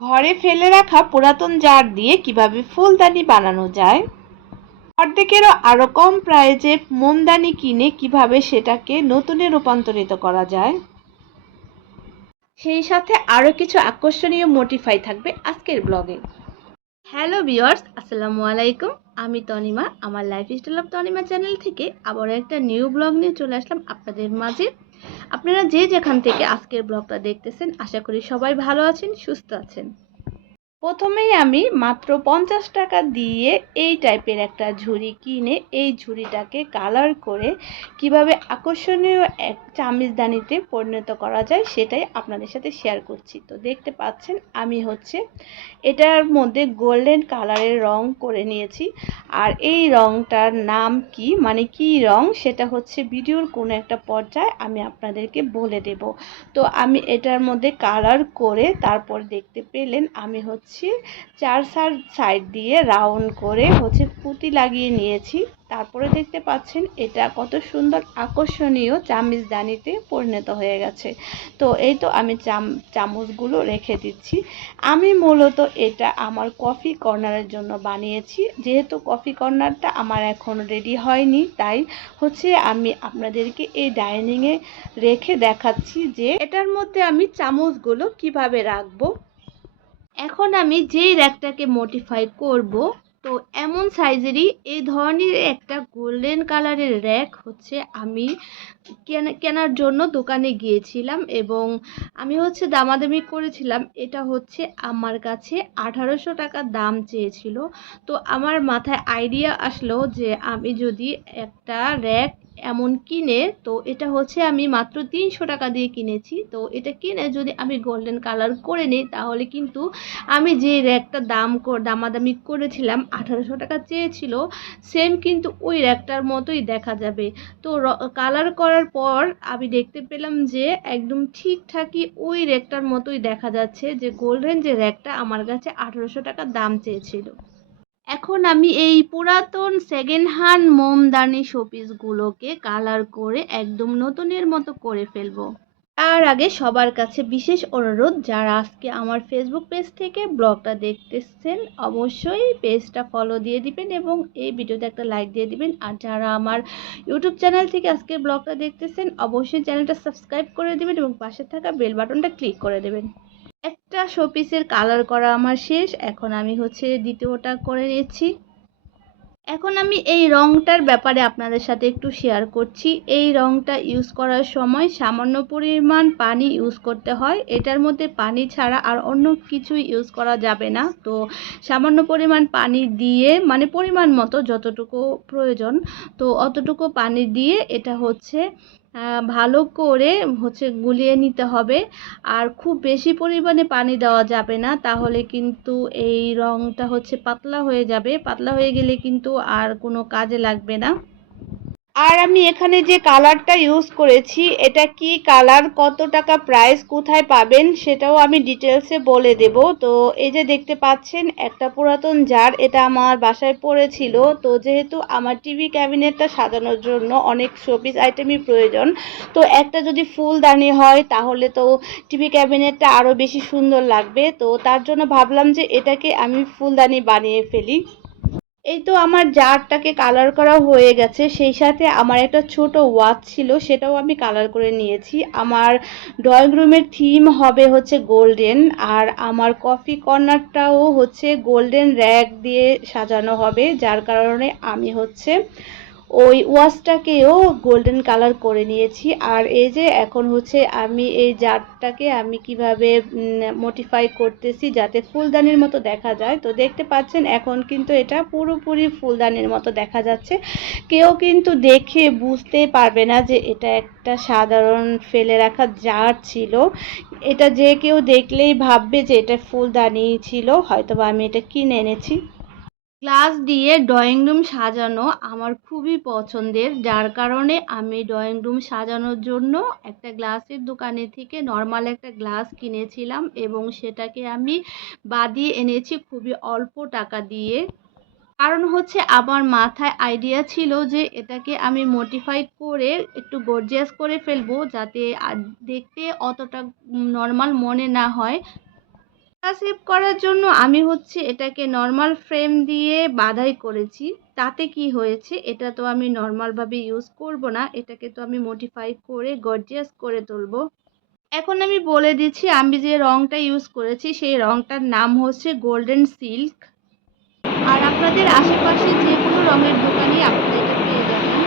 ঘরে ফেলে রাখা পুরাতন জার দিয়ে কিভাবে ফুলদানি বানানো যায়, অর্ধেকেরও আরো কম প্রাইজে মোমদানি কিনে কিভাবে সেটাকে নতুনে রূপান্তরিত করা যায়, সেই সাথে আরো কিছু আকর্ষণীয় মোটিফাই থাকবে আজকের ব্লগে। হ্যালো ভিউয়ার্স, আসসালামু আলাইকুম। আমি তনিমা, আমার লাইফস্টাইল অফ তনিমা চ্যানেল থেকে আবারও একটা নিউ ব্লগ নিয়ে চলে আসলাম আপনাদের মাঝে। আপনারা যে যেখান থেকে আজকের ব্লগটা দেখতেছেন, আশা করি সবাই ভালো আছেন, সুস্থ আছেন। প্রথমেই আমি মাত্র 50 টাকা দিয়ে এই টাইপের একটা ঝুড়ি কিনে এই ঝুড়িটাকে কালার করে কিভাবে আকর্ষণীয় এক চামিজদানিতে পরিণত করা যায় সেটাই আপনাদের সাথে শেয়ার করছি। তো দেখতে পাচ্ছেন আমি এটার মধ্যে গোল্ডেন কালারের রং করে নিয়েছি। আর এই রংটার নাম কি, মানে কি রং, সেটা ভিডিওর কোনো একটা পর্যায়ে আমি আপনাদেরকে বলে দেব। তো আমি এটার মধ্যে কালার করে তারপর দেখতে পেলেন আমি চার সাইড দিয়ে রাউন্ড করে পুঁতি লাগিয়ে নিয়েছি। তারপরে দেখতে পাচ্ছেন এটা কত সুন্দর আকর্ষণীয় চামিজদানিতে পরিণত হয়ে গেছে। তো এই তো আমি চামচগুলো রেখে দিচ্ছি। আমি মূলত এটা আমার কফি কর্নারের জন্য বানিয়েছি। যেহেতু কফি কর্নারটা আমার এখন রেডি হয়নি, তাই আমি আপনাদেরকে এই ডাইনিংয়ে রেখে দেখাচ্ছি যে এটার মধ্যে আমি চামচগুলো কিভাবে রাখবো। এখন আমি যেই র্যাকটাকে মডিফাই করব, তো এমন সাইজেরই এই ধরনের একটা গোল্ডেন কালারের র্যাক আমি কেনার জন্য দোকানে গিয়েছিলাম এবং আমি দামাদামি করেছিলাম। এটা আমার কাছে 1800 টাকা দাম চেয়েছিল। তো আমার মাথায় আইডিয়া আসলো যে আমি যদি একটা র্যাক এমন কিনে, তো এটা আমি মাত্র 300 টাকা দিয়ে কিনেছি। তো এটা কিনে যদি আমি গোল্ডেন কালার করে নিই, তাহলে কিন্তু আমি যে র্যাকটা দামাদামি করেছিলাম 1800 টাকা চেয়েছিল, সেম কিন্তু ওই র্যাকটার মতোই দেখা যাবে। তো কালার করার পর আমি দেখতে পেলাম যে একদম ঠিকঠাকই ওই র্যাকটার মতোই দেখা যাচ্ছে, যে গোল্ডেন যে র্যাকটা আমার কাছে 1800 টাকা দাম চেয়েছিল। এখন আমি এই পুরাতন সেকেন্ড হ্যান্ড মোমদানি শোপিসগুলোকে কালার করে একদম নতুনের মতো করে ফেলবো। তার আগে সবার কাছে বিশেষ অনুরোধ, যারা আজকে আমার ফেসবুক পেজ থেকে ব্লগটা দেখতেছেন অবশ্যই পেজটা ফলো দিয়ে দিবেন এবং এই ভিডিওতে একটা লাইক দিয়ে দিবেন। আর যারা আমার ইউটিউব চ্যানেল থেকে আজকে ব্লগটা দেখতেছেন অবশ্যই চ্যানেলটা সাবস্ক্রাইব করে দিবেন এবং পাশে থাকা বেল বাটনটা ক্লিক করে দেবেন। একটা শোপিসের কালার করা আমার শেষ। এখন আমি দ্বিতীয়টা করে নিচ্ছি। এখন আমি এই রংটার ব্যাপারে আপনাদের সাথে একটু শেয়ার করছি। এই রংটা ইউজ করার সময় সামান্য পরিমাণ পানি ইউজ করতে হয়। এটার মধ্যে পানি ছাড়া আর অন্য কিছুই ইউজ করা যাবে না। তো সামান্য পরিমাণ পানি দিয়ে, মানে পরিমাণ মতো যতটুকু প্রয়োজন, তো অতটুকু পানি দিয়ে এটা ভালো করে গুলিয়ে নিতে হবে। আর খুব বেশি পরিমাণে পানি দেওয়া যাবে না, তাহলে কিন্তু এই রংটা পাতলা হয়ে যাবে। পাতলা হয়ে গেলে কিন্তু আর কোনো কাজে লাগবে না। আর আমি এখানে যে কালারটা ইউজ করেছি, এটা কি কালার, কত টাকা প্রাইস, কোথায় পাবেন, সেটাও আমি ডিটেলসে বলে দেব। তো এই যে দেখতে পাচ্ছেন একটা পুরাতন জার, এটা আমার বাসায় পড়েছিল। তো যেহেতু আমার টিভি ক্যাবিনেটটা সাজানোর জন্য অনেক শোপিস আইটেমই প্রয়োজন, তো একটা যদি ফুলদানি হয় তাহলে তো টিভি ক্যাবিনেটটা আরও বেশি সুন্দর লাগবে। তো তার জন্য ভাবলাম যে এটাকে আমি ফুলদানি বানিয়ে ফেলি। এই তো আমার জারটাকে কালার করা হয়ে গেছে। সেই সাথে আমার একটা ছোট ওয়াচ ছিল, সেটাও আমি কালার করে নিয়েছি। আমার ড্রয়িং রুমের থিম হবে গোল্ডেন, আর আমার কফি কর্নারটাও গোল্ডেন র্যাক দিয়ে সাজানো হবে, যার কারণে আমি ওই ওয়াচটাকেও গোল্ডেন কালার করে নিয়েছি। আর এই যে এখন আমি এই জারটাকে আমি কিভাবে মডিফাই করতেছি যাতে ফুলদানির মতো দেখা যায়। তো দেখতে পাচ্ছেন এখন কিন্তু এটা পুরোপুরি ফুলদানির মতো দেখা যাচ্ছে। কেউ কিন্তু দেখে বুঝতে পারবে না যে এটা একটা সাধারণ ফেলে রাখা জার ছিল। এটা যে কেউ দেখলেই ভাববে যে এটা ফুলদানি ছিল, হয়তোবা আমি এটা কিনে এনেছি। গ্লাস দিয়ে ড্রয়িং রুম সাজানো আমার খুবই পছন্দের, যার কারণে আমি ড্রয়িং রুম সাজানোর জন্য একটা গ্লাসের দোকানে থেকে নর্মাল একটা গ্লাস কিনেছিলাম এবং সেটাকে আমি বাদিয়ে এনেছি খুবই অল্প টাকা দিয়ে। কারণ আমার মাথায় আইডিয়া ছিল যে এটাকে আমি মডিফাই করে একটু গর্জিয়াস করে ফেলবো, যাতে দেখতে অতটা নর্মাল মনে না হয়। সেভ করার জন্য আমি এটাকে নর্মাল ফ্রেম দিয়ে বাঁধাই করেছি। তাতে কি হয়েছে, এটা তো আমি নর্মালভাবে ইউজ করব না, এটাকে তো আমি মডিফাই করে গর্জিয়াস করে তুলবো। এখন আমি বলে দিচ্ছি আমি যে রংটা ইউজ করেছি সেই রংটার নাম গোল্ডেন সিল্ক। আর আপনাদের আশেপাশে যে কোনো রঙের দোকানেই আপনারা এটা পেয়ে যাবেন।